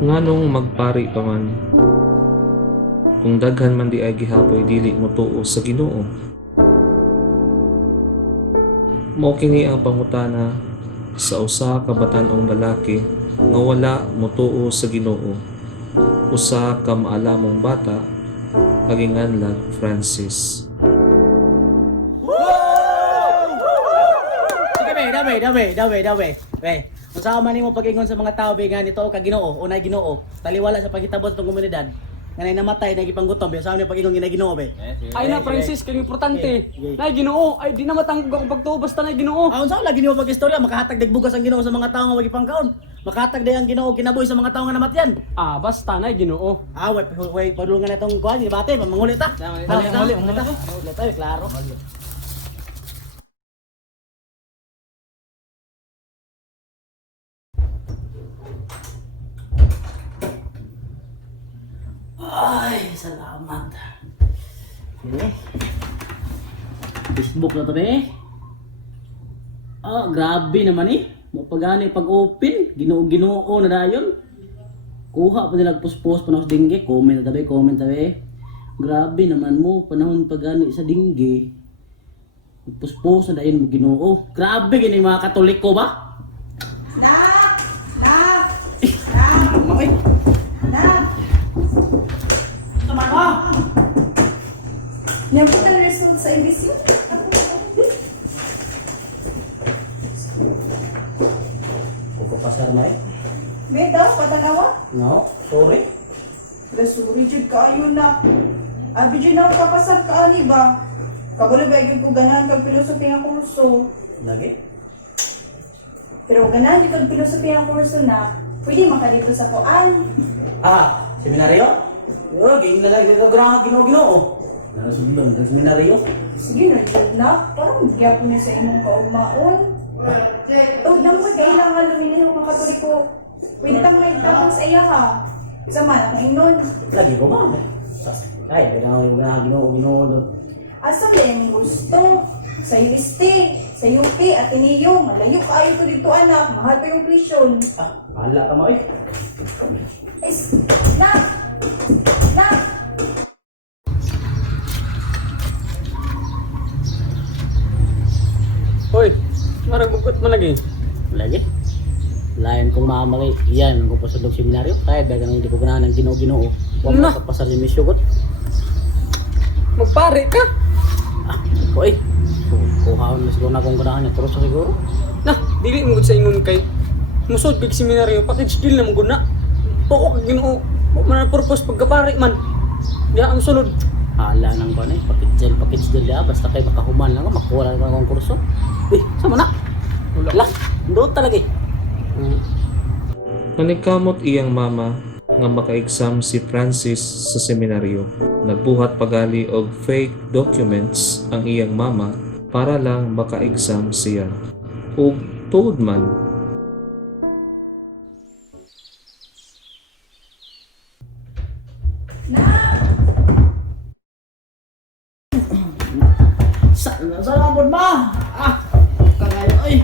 Nganong magpari pa man, kung daghan man di ay gihapoy dili mo tuo sa Ginoo. Mao kini ang pangutana sa usa ka batan-ong lalaki nga wala motuo sa Ginoo. Usa ka maalamong bata paginganlan Francis. Sige be, dawe. Be, unsa man nimo pag-ingon sa mga tao be nga nito ka Ginoo, unay Ginoo. Taliwala sa paghitabo sa komunidad. Nga nay namatay na gipanggutom be, unsa man pag-ingon nga Ginoo be? Ay na Francis, kay importante. Sige. Nay Ginoo, ay di na matangkog ako pagtuo basta nay Ginoo. Ah, unsa lagi nimo pag-istorya makatag dagbugas ang Ginoo sa mga tao nga wagi pangkaon. Makatag day ang Ginoo kinabuhi sa mga tao nga namatyan. Ah, basta nay Ginoo. Ah, way padulungan na itong kuhan, debate, mangulit ta. Mangulit ta, klaro. Ay, salamat. Okay. Facebook na to be. Ah, grabe naman eh. Mapagani pag-open, Ginoo na dayon. Kuha pa nila post panahon sa dingge, comment tabi. Grabe naman mo, panahon pagani sa dingge. Post na dayon mo Ginoo. Grabe gini mga Katoliko ba? Nak! Okay. Nak! Naman mo. Niyabot ang result sa MBC? Kuko pasar na eh. May daw, patanawa? No, sorry. Resuri jud kaayo na. Abi jud na kapasar ka ani ba? Kagulo ba gyud ko ganahan kag pilosopi nga kurso. Lagi. Pero ganahan jud kag pilosopi nga kurso na. Pwede makalito sa kuan. Ah, seminaryo? Yo, ging na lang graha Ginoo. Nasublon sa seminaryo. Sige na jud na. Parang gyapon ni sa imong kaugmaon. Tawag lang mo kailangan luminaw ka Katoliko. Pwede tang maitabang sa iya ha. Sa man ang ingnon. Lagi ko ma'am. Ay, pero nga Ginoo doon. Asa lang gusto? Sa UST, sa UP, Ateneo, malayo kaayo to dito anak, mahal pa yung tuition. Ah, bahala ka mo eh. Is, nak! Nak! Hoy, maragugot man lagi. Lagi? Lain kong mamali, yan, kung pasudog seminaryo, kahit baga nang hindi ko ganahan ng Ginoo. Huwag mo Na. kapasar yung misyogot. Magpari ka. Ah, ko eh. Kuhaon na siguro na kung ganahan niya, pero siguro. Nah, dili mo gud sa ingon kay musod big seminaryo package deal na mo gud na. Tuo ka Ginoo. Mo man ang purpose pagkapari man. Diya ang sulod. Hala nang ko na eh, package deal dia, basta kay makahuman lang, makuha lang akong kurso. Eh, sama na. Wala, doon talaga eh. Nanikamot iyang mama nga maka-exam si Francis sa seminaryo. Nagbuhat pagali og fake documents ang iyang mama para lang maka-exam siya. Ug tuod man, Salamat ma! Ah, kagayo ay.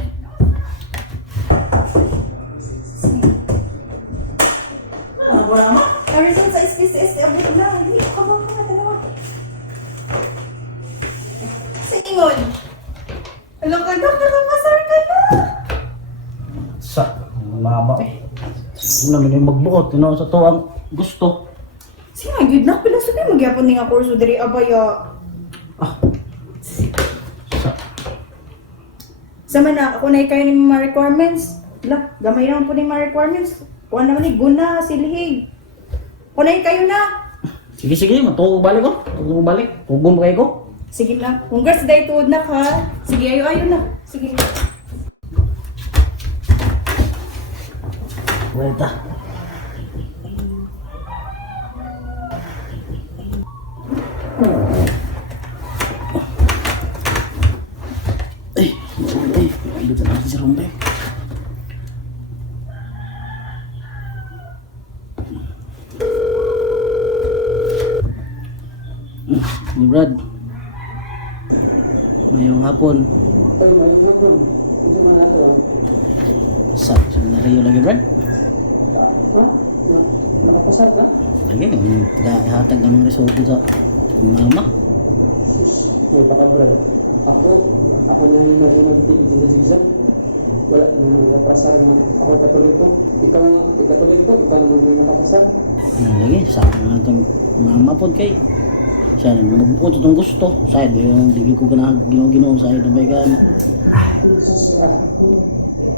Ano ba naman? Ang result sa SPSS, abot na. Hindi ko kabang ka dalawa. Sa ingon. Alam ka, doktor, kapasar ka na. Sa mama eh. Ano naman yung magbuot, sa to ang gusto. Sige, good na. Pilosopi, magyapon ni nga kurso diri abaya. Ah. Sa Sama na, ako na kayo ni mga requirements. Wala, gamay naman po ni mga requirements. Kuha naman ni Guna, Silhig. Kunay kayo na. sige, matuog balik ko. Matuog balik. Tugom kayo ko. Sige na. Congrats dahil tuod na ka. Sige, ayo na. Sige. Welta. Eh, dito na si Rombe. Ni Brad. Ngayong hapon. Sa seminaryo lagi, Brad? nakapasar ka? Lagi, hatag ang resulta sa mama. May pakabrad. Ako na yung nag-zigzag. Wala mo nang nakapasar na ako katoliko. Ikaw katoliko, ikaw naman yung nakapasar. Lagi, sa akin na itong mama po kay. Siya, magbuot itong gusto. Sa'yo, yung digil ko ginaw-ginaw sa'yo na may gano'n.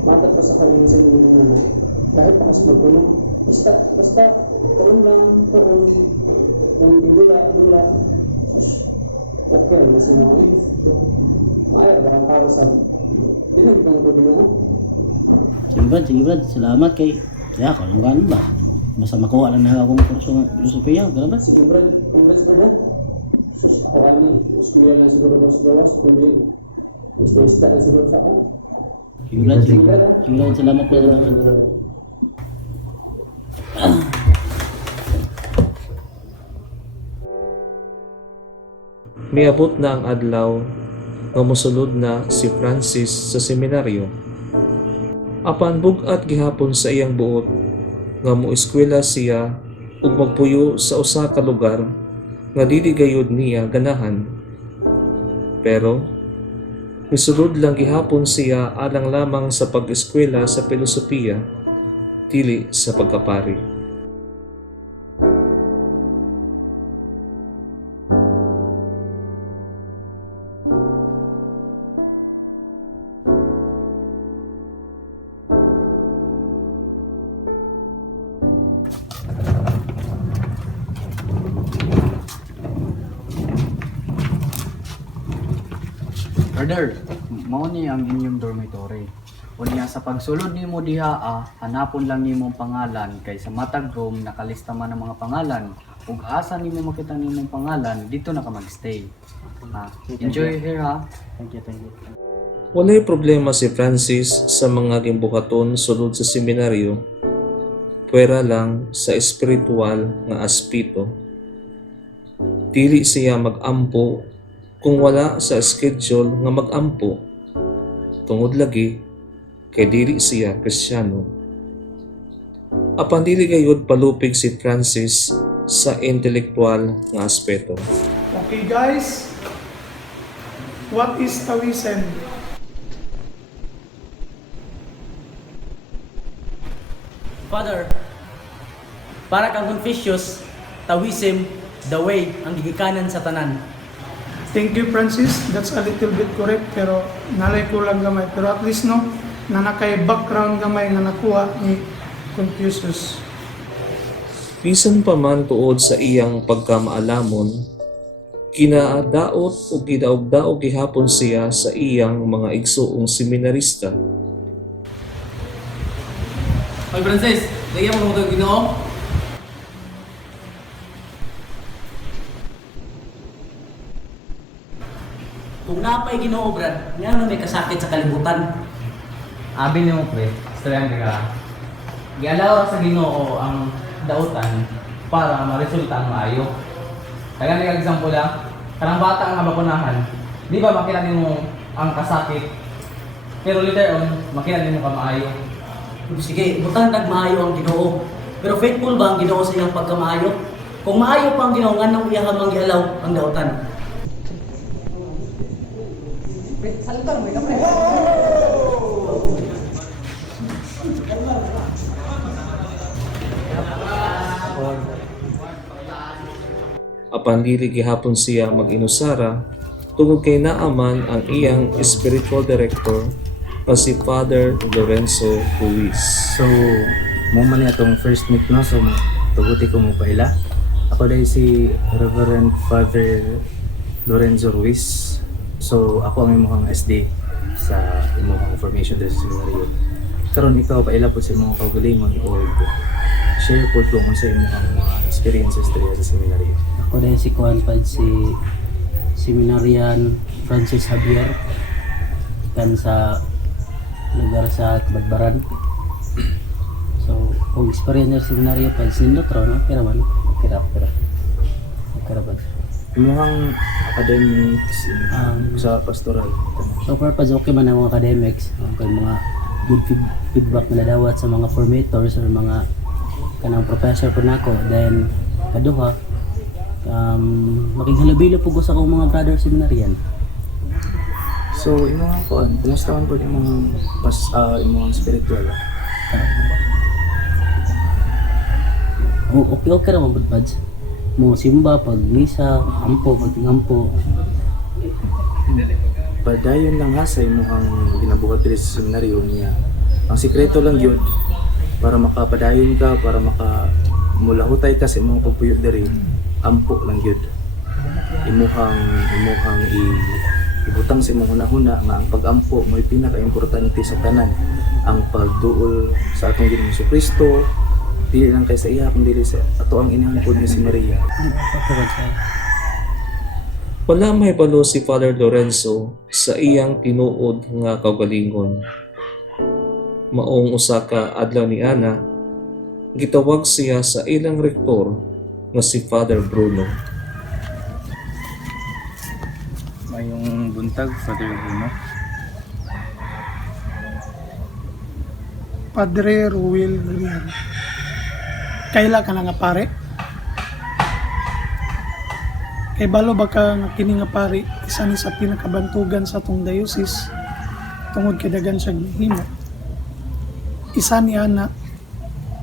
Matat pa sa kanya sa mga naman. Dahil pa kasi magpuno. Basta, turon lang. Kung dula. Okay, mas mo eh. Maayar, barang para sa... Hindi mo ito mo. Sige Brad, salamat kay. Kaya ako lang gano'n ba? Basta makuha lang na akong kurso ng filosofiya, gano'n ba? Sige, Brad, congrats ka na. Sus, ako kami. School na siguro sa bawas. Kundi, ista na siguro sa ako. Sige Brad, salamat Brad. Miabot na ang adlaw nga mosulod na si Francis sa seminaryo. Apan bugat gihapon sa iyang buot nga moeskwela siya ug magpuyo sa usa ka lugar nga dili gayud niya ganahan. Pero misulod lang gihapon siya alang lamang sa pag-eskwela sa filosofiya dili sa pagkapari. Brother, mao ni ang inyong dormitory. Unya sa pagsulod nimo diha, hanapon lang nimo ang pangalan kay sa matag room nakalista man ang mga pangalan. Ug asa nimo makita nimong pangalan, dito na ka magstay. Enjoy here ha. Thank you. Walay problema si Francis sa mga gimbuhaton sulod sa seminaryo, pwera lang sa espiritual nga aspito. Dili siya mag-ampo kung wala sa schedule nga mag-ampo. Tungod lagi kay dili siya Kristiyano. Apan dili gayud palupig si Francis sa intelektual nga aspeto. Okay guys, what is Taoism? Father, para kang Confucius, Taoism, the way, ang gigikanan sa tanan. Thank you Francis, that's a little bit correct pero nalay ko lang gamay. Pero at least no, na nakay background gamay na nakuha ni Confucius. Bisan pa man tuod sa iyang pagkamaalamon, kinadaot o gidaog-daog gihapon siya sa iyang mga igsuong seminarista. Hoy Francis, lagyan mo ito Ginoo. Kung napay Ginoo Brad, nga may kasakit sa kalibutan. Abi nimo pre, istoryan ka. Gialaw sa Ginoo ang dautan para ma-resulta ang maayo. Kaya nga example lang, kanang bata nga bakunahan, di ba makita nimo ang kasakit, pero later on, makita nimo ka maayo. Sige, butang nagmaayo ang Ginoo. Pero faithful ba ang Ginoo sa iyang pagkamaayo? Kung maayo pa ang Ginoo, nganong iya hamang gialaw ang dautan? Apan dili gihapon siya mag-inusara tungod kay naaman ang iyang spiritual director nga si Father Lorenzo Ruiz. So, mo man atong first meet no, so tuguti ko mo paila. Ako dahil si Reverend Father Lorenzo Ruiz. So, ako ang imong SD sa imong formation sa seminaryo. Karon ikaw paila po sa imong kaugalingon o share po kung sa imong mga experiences diri sa seminaryo. Ako dahil si Kuan Pad, si Seminarian Francis Javier kan sa lugar sa Badbaran. So, kung experience sa seminaryo Pad, sinindot raw, no? Kira man? Kira ba? Imong academics sa pastoral. So far Pad, okay man ang mga academics. Okay, mga good feedback na dawat sa mga formators or mga kanang professor po nako. Then kaduha, makinghalabilo po ko sa akong mga brother seminaryan. So imong kuan, kumusta man pud imong imong spiritual? Okay ra man bud buds. Mo simba pag misa, ampo pag tingampo. Padayon lang ha sa imong ginabuhat diri sa seminaryo niya. Ang sikreto lang yun para makapadayon ka, para mulahutay ka sa imong pagpuyo diri, ampo lang yun. Imuhang ibutang sa imong hunahuna nga ang pag-ampo mo'y pinaka-importante sa tanan. Ang pagduol sa atong Ginoong Jesucristo, dili lang kay sa iya kundi sa ato ang inihangkod ni si Maria. Wala mahibalo si Father Lorenzo sa iyang tinuod nga kaugalingon. Maong usa ka adlaw ni ana, gitawag siya sa ilang rektor nga si Father Bruno. Mayong buntag, Father Bruno. Padre Ruel Grial. Kaila ka na nga pare? Kay balo ba ka nga kini nga pare, isa ni sa pinakabantugan sa atong diocese tungod kay daghan siya gihimo. Isa ni ana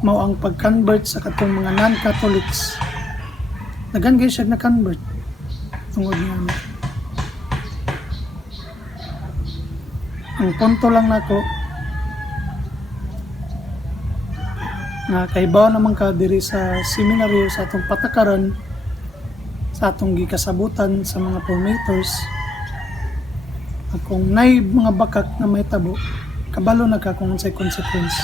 mao ang pag-convert sa katong mga non-Catholics. Daghan gyud siya na-convert tungod ni ana. Ang punto lang nako nga kaibaw naman ka diri sa seminaryo sa atong patakaran, sa atong gikasabutan sa mga formators. Kung nay mga bakak na may tabo, kabalo na ka kung unsay consequence.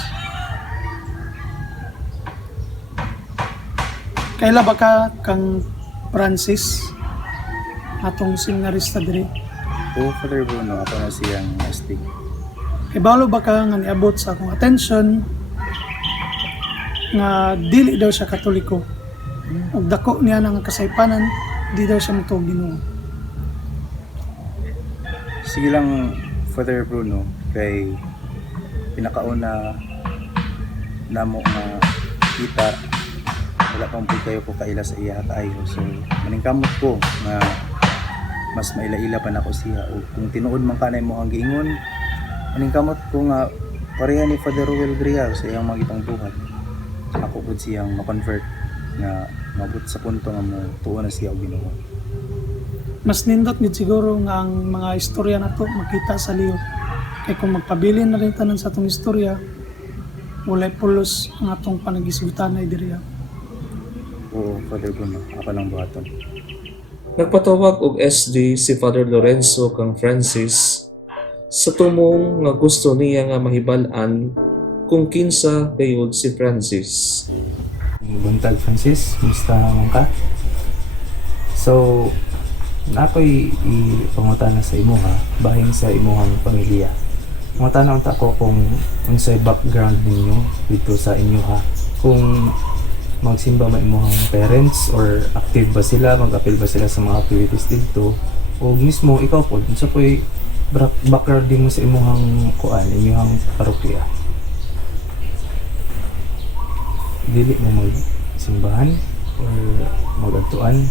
Kaila ba ka kang Francis atong seminarista diri? O Father Bruno, ako na siyang astig. Kay balo ba ka nga niabot sa akong attention nga dili daw siya Katoliko. Ug dako niya nga kasaypanan, di daw siya matuog Ginoo. Sige lang, Father Bruno, kay pinakauna namo nga kita wala pang kayo ko kaila sa iya kaayo. So maningkamot ko nga mas maila-ila pa nako siya, o kung tinuod man kanay mo ang giingon, maningkamot ko nga pareha ni Father Ruel Grial sa iyang magipang buhat. Ako pud siyang ma-convert nga mabot sa punto nga mo tuwa na siya og Ginoo. Mas nindot gid siguro nga ang mga istorya nato makita sa liyo. Kay kung magpabilin na rin tanan sa atong istorya, walay pulos ang atong panagisgutan ay diriya. Oo, Father Bruno, ako lang buhaton. Nagpatawag og SD si Father Lorenzo kang Francis sa tumong nga gusto niya nga mahibal-an kung kinsa gayud si Francis. Buntag Francis, musta man ka? So, ako'y ipangutana sa imo ha, bahin sa imuhang pamilya. Pangutana unta ko kung unsay background ninyo dito sa inyo ha. Kung magsimba ba imuhang parents or active ba sila, mag-appeal ba sila sa mga activities dito, o mismo ikaw po, unsa po'y background din mo sa imuhang kuan, imuhang parokya. Dili mo magsimbahan or mag-adtuan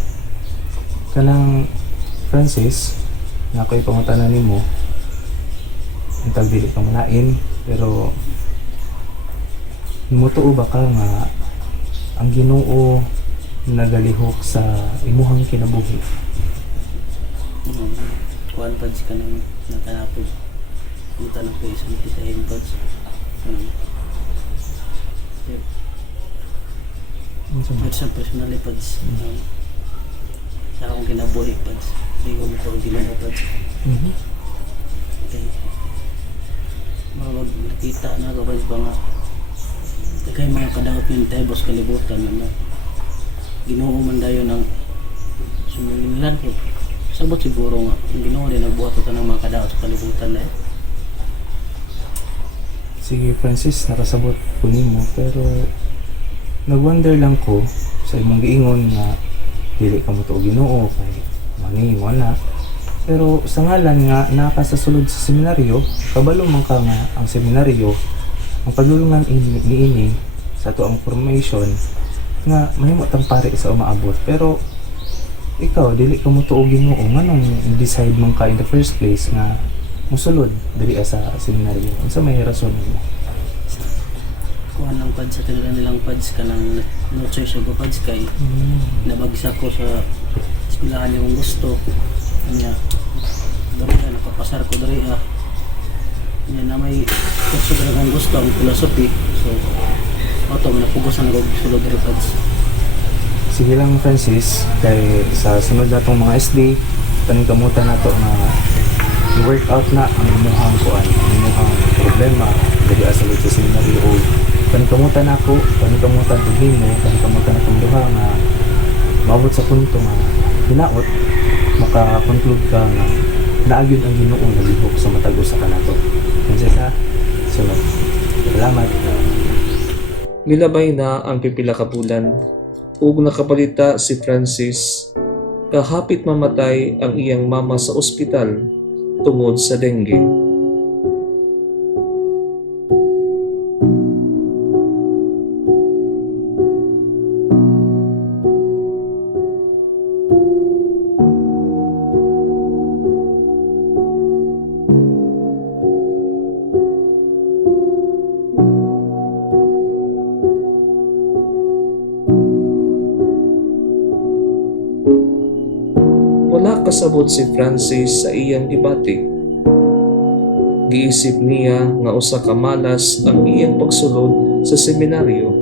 kanang Francis, na ako'y pangutanan nimo, untag dili ka manain, pero mutuo ba ka nga ang Ginoo nagalihok sa imuhang kinabuhi? Kuan pads ka nang natanapod. Punta na ko isang pitahin pads. Sa personal pads. Sa akong kinabuhi pads. Hindi ko mo Ginoo pads. Okay. Nakita na ka pads ba nga kay mga kadawat ng tebos kalibutan ano. Ginoo man dayon ang sumulinglan ko. Sabot siguro nga ang Ginoo din nagbuhat ito ng mga kadawat sa kalibutan na. Sige Francis, nakasabot ko nimo, pero nagwonder lang ko sa imong giingon nga dili ka mo to Ginoo kay mani mo na. Pero sa ngalan nga nakasasulod sa seminaryo, kabalo man ka nga ang seminaryo ang paglulungan niini sa ato ang formation nga mahimo tang pare sa umaabot, pero ikaw dili ka mo tuog Ginoo nganong decide man ka in the first place nga musulod diri sa seminaryo? Unsa may rason mo? Kuhan lang pads sa talaga nilang pads ka ng no choice of pads kay nabagsak ko sa eskwelahan yung gusto. Kanya dari nakapasar ko dari Kanya na may kurso talagang gusto ang philosophy. So auto man napugusan ako sulod dari pads. Sige lang Francis, kay sa sunod natong mga SD paningkamutan nato na i-work out na ang imuhang kuan, ang imuhang problema diri sa sa seminaryo o paningkamutan ako, paningkamutan ko nimo, paningkamutan akong duha nga maabot sa punto nga hinaot maka-conclude ka nga naagyon ang Ginoo nalihok sa matag usa ka nato. Francis ha, sunod. Salamat. Milabay na ang pipila ka bulan ug nakapalita si Francis kahapit mamatay ang iyang mama sa ospital tungod sa dengue. Wala kasabot si Francis sa iyang gibati. Giisip niya nga usa ka malas ang iyang pagsulod sa seminaryo.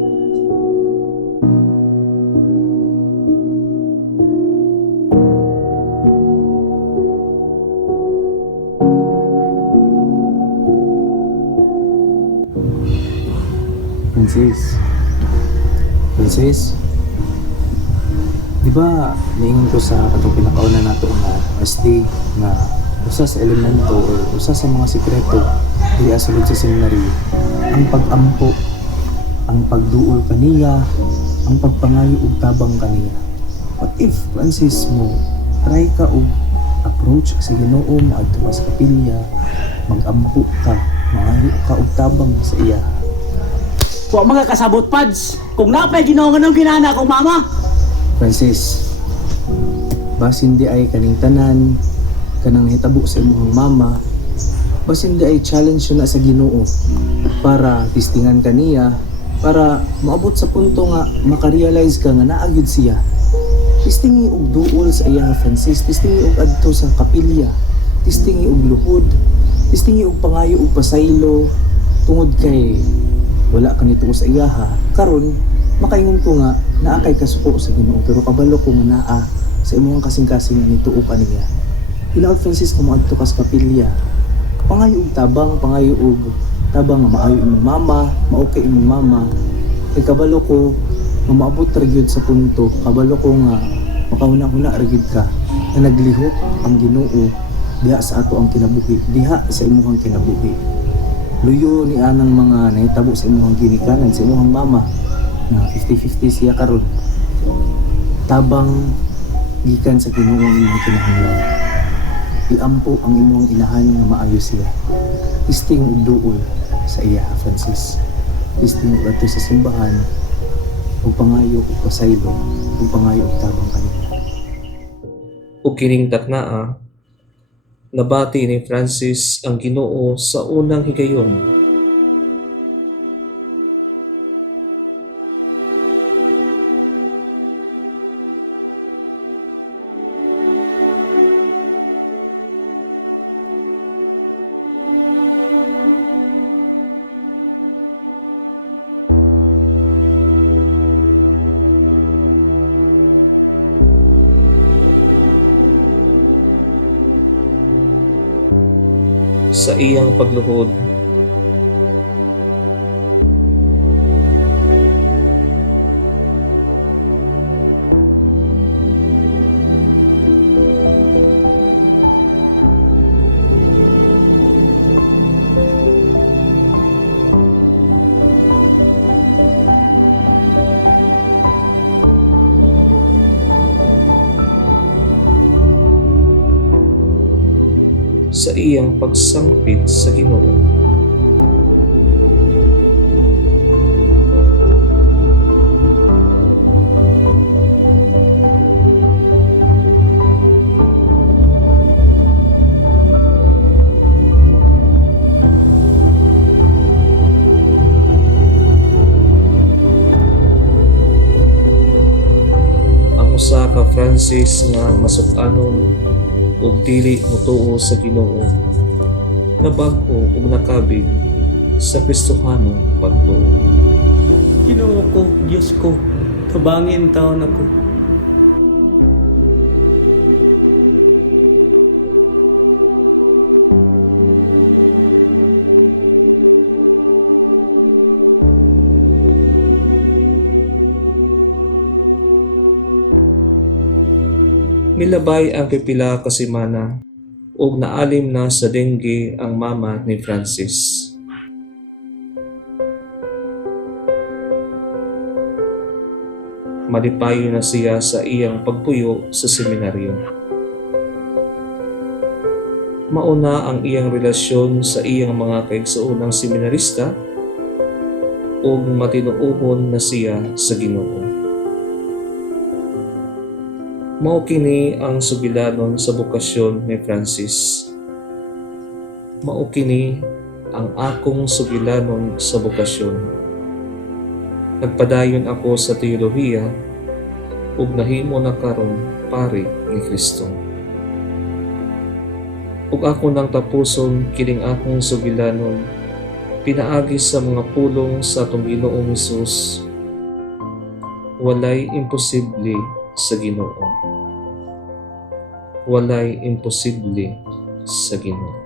Francis, di ba niingon ko sa katong pinakauna nato nga SD nga usa sa elemento o usa sa mga sikreto diri sulod sa seminaryo ang pag-ampo, ang pagduol kaniya, ang pagpangayo ug tabang kaniya. What if Francis mo try ka og approach sa Ginoo maadto ka sa kapilya, mag-ampo ka, mangayo ka og tabang sa iya? Wa mga kasabot pads. Kung napay Ginoo nga nang ginana akong mama. Francis, bas hindi ay kaning tanan kanang hitabo sa imong mama, bas hindi ay challenge na sa Ginoo para testingan kaniya, para maabot sa punto nga makarealize ka nga naagid siya. Testingi og duol sa iya Francis, testingi og adto sa kapilya, testingi og luhod, testingi og pangayo og pasaylo tungod kay wala ka nito sa iya karon makaingon ko nga naa kay kasuko sa Ginoo, pero kabalo ko nga naa sa imong kasing-kasing nga nituo kaniya. Ilaw Francis ka moadto ka sa kapilya, pangayo og tabang, pangayo og tabang nga maayo imong mama, maokay imong mama. Kay kabalo ko nga maabot ra gyud sa punto, kabalo ko nga makahuna-huna ra gyud ka na naglihok ang Ginoo diha sa ato ang kinabuhi, diha sa imong kinabuhi. Luyo ni anang mga nahitabo sa imong ginikanan sa imong mama na 50-50 siya karon. Tabang gikan sa Ginoo ang imong kinahanglan. Iampo ang imong inahan nga maayo siya. Isting og duol sa iya Francis. Isting og adto sa simbahan ug pangayo ug pasaylo ug pangayo ug tabang kanila. Ug kining taknaa nabati ni Francis ang Ginoo sa unang higayon. Sa iyang pagluhod, sa iyang pagsangpit sa Ginoo. Francis nga masuk-anon ug dili motuo sa Ginoo, nabag-o ug nakabig sa Kristohanong pagtuo. Ginoo ko, Diyos ko, tabangin taon ako. Milabay ang pipila ka semana ug naalim na sa dengue ang mama ni Francis. Malipayo na siya sa iyang pagpuyo sa seminaryo. Mauna ang iyang relasyon sa iyang mga kaigsuonang seminarista ug matinuohon na siya sa Ginoo. Mao kini ang sugilanon sa bokasyon ni Francis. Mao kini ang akong sugilanon sa bokasyon. Nagpadayon ako sa teolohiya ug nahimo na karon pari ni Kristo. Ug ako nang tapuson kining akong sugilanon pinaagi sa mga pulong sa atong Ginoong Hesus. Walay imposible sa Ginoo. Walay imposible sa Ginoo.